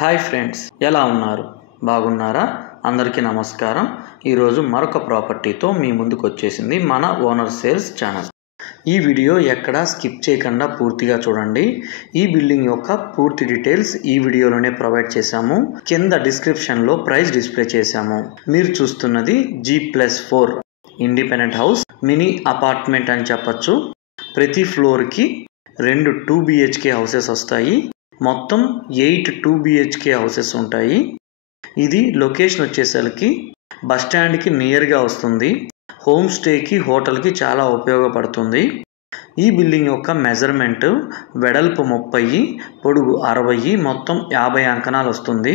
Hi friends, ఎలా ఉన్నారు? బాగున్నారా? అందరికీ నమస్కారం. ఈరోజు మరొక ప్రాపర్టీతో మీ ముందుకు వచ్చేసింది మన ఓనర్ సేల్స్ ఛానల్. ఈ వీడియో ఎక్కడా స్కిప్ చేయకుండా పూర్తిగా చూడండి. ఈ బిల్డింగ్ యొక్క పూర్తి డీటెయిల్స్ ఈ వీడియోలోనే ప్రొవైడ్ చేశాము. కింద డిస్క్రిప్షన్లో ప్రైస్ డిస్ప్లే చేశాము. మీరు చూస్తున్నది G+4 independent house, mini apartment అని చెప్పచ్చు. ప్రతి ఫ్లోర్కి 2 2 BHK హౌసెస్ వస్తాయి. మొత్తం 8 2 BHK హౌసెస్ ఉంటాయి. ఇది లొకేషన్ వచ్చేసరికి బస్ స్టాండ్కి నియర్గా వస్తుంది. హోమ్ స్టేకి, హోటల్కి చాలా ఉపయోగపడుతుంది. ఈ బిల్డింగ్ యొక్క మెజర్మెంట్ వెడల్పు 30, పొడుగు 60, మొత్తం 50 అంకణాలు వస్తుంది.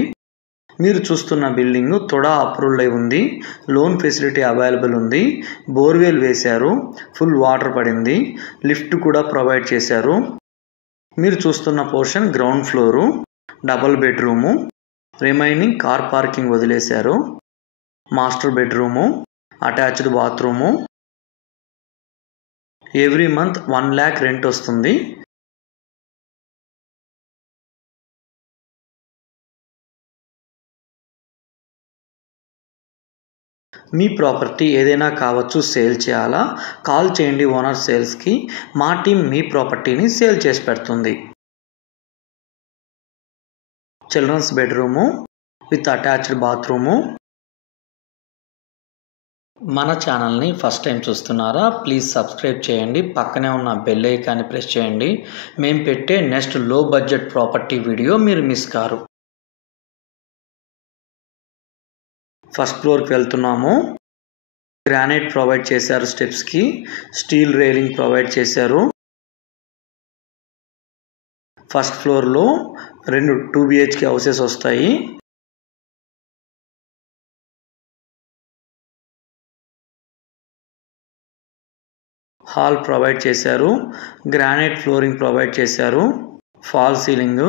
మీరు చూస్తున్న బిల్డింగ్ తొడా అప్రూవ్డ్ అయి ఉంది. లోన్ ఫెసిలిటీ అవైలబుల్ ఉంది. బోర్వెల్ వేశారు. ఫుల్ వాటర్ పడింది. లిఫ్ట్ కూడా ప్రొవైడ్ చేశారు. మీరు చూస్తున్న portion ground floor, double bedroom, remaining car parking వదిలేశారు. Master bedroom, attached bathroom. Every month 1 lakh rent వస్తుంది. మీ ప్రాపర్టీ ఏదైనా కావచ్చు, సేల్ చేయాలా? కాల్ చేయండి ఓనర్ సేల్స్కి. మా టీం మీ ప్రాపర్టీని సేల్ చేసి పెడుతుంది. Children's bedroom with attached bathroom. మన ఛానల్ని ఫస్ట్ టైం చూస్తున్నారా? ప్లీజ్ సబ్స్క్రైబ్ చేయండి. పక్కనే ఉన్న బెల్ ఐకాన్ని ప్రెస్ చేయండి. మేము పెట్టే నెక్స్ట్ లో బడ్జెట్ ప్రాపర్టీ వీడియో మీరు మిస్ కారు. ఫస్ట్ ఫ్లోర్కి వెళ్తున్నాము. గ్రానైట్ ప్రొవైడ్ చేశారు. స్టెప్స్కి స్టీల్ రైలింగ్ ప్రొవైడ్ చేశారు. ఫస్ట్ ఫ్లోర్లో 2 2 BHK హౌసెస్ వస్తాయి. హాల్ ప్రొవైడ్ చేశారు. గ్రానైట్ ఫ్లోరింగ్ ప్రొవైడ్ చేశారు. Fall ceiling.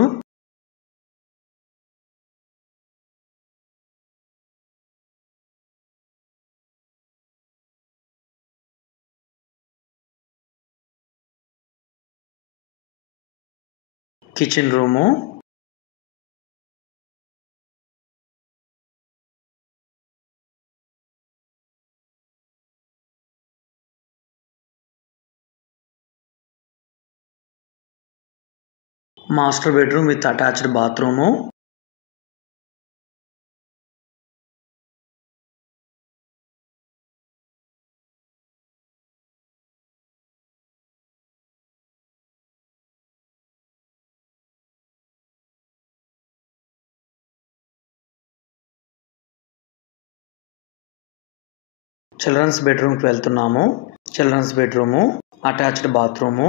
Kitchen room. Master bedroom with attached bathroom. Children's బెడ్రూమ్కి వెళ్తున్నాము. Children's bedroom, attached bathroom.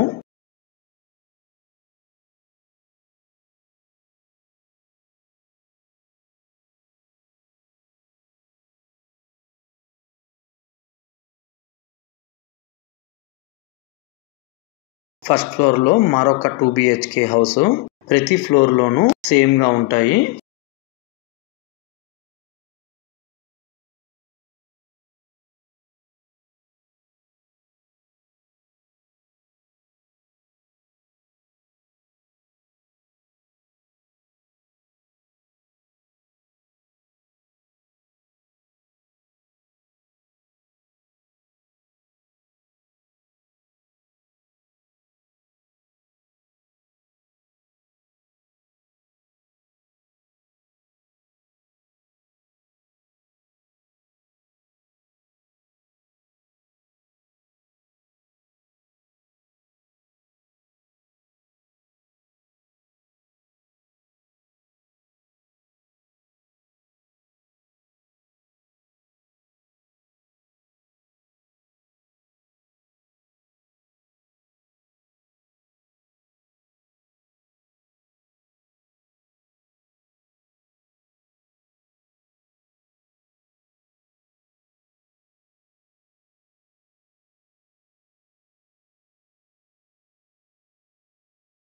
First ఫ్లోర్లో మరొక 2 BHK హౌస్. ప్రతి ఫ్లోర్లోనూ సేమ్గా ఉంటాయి.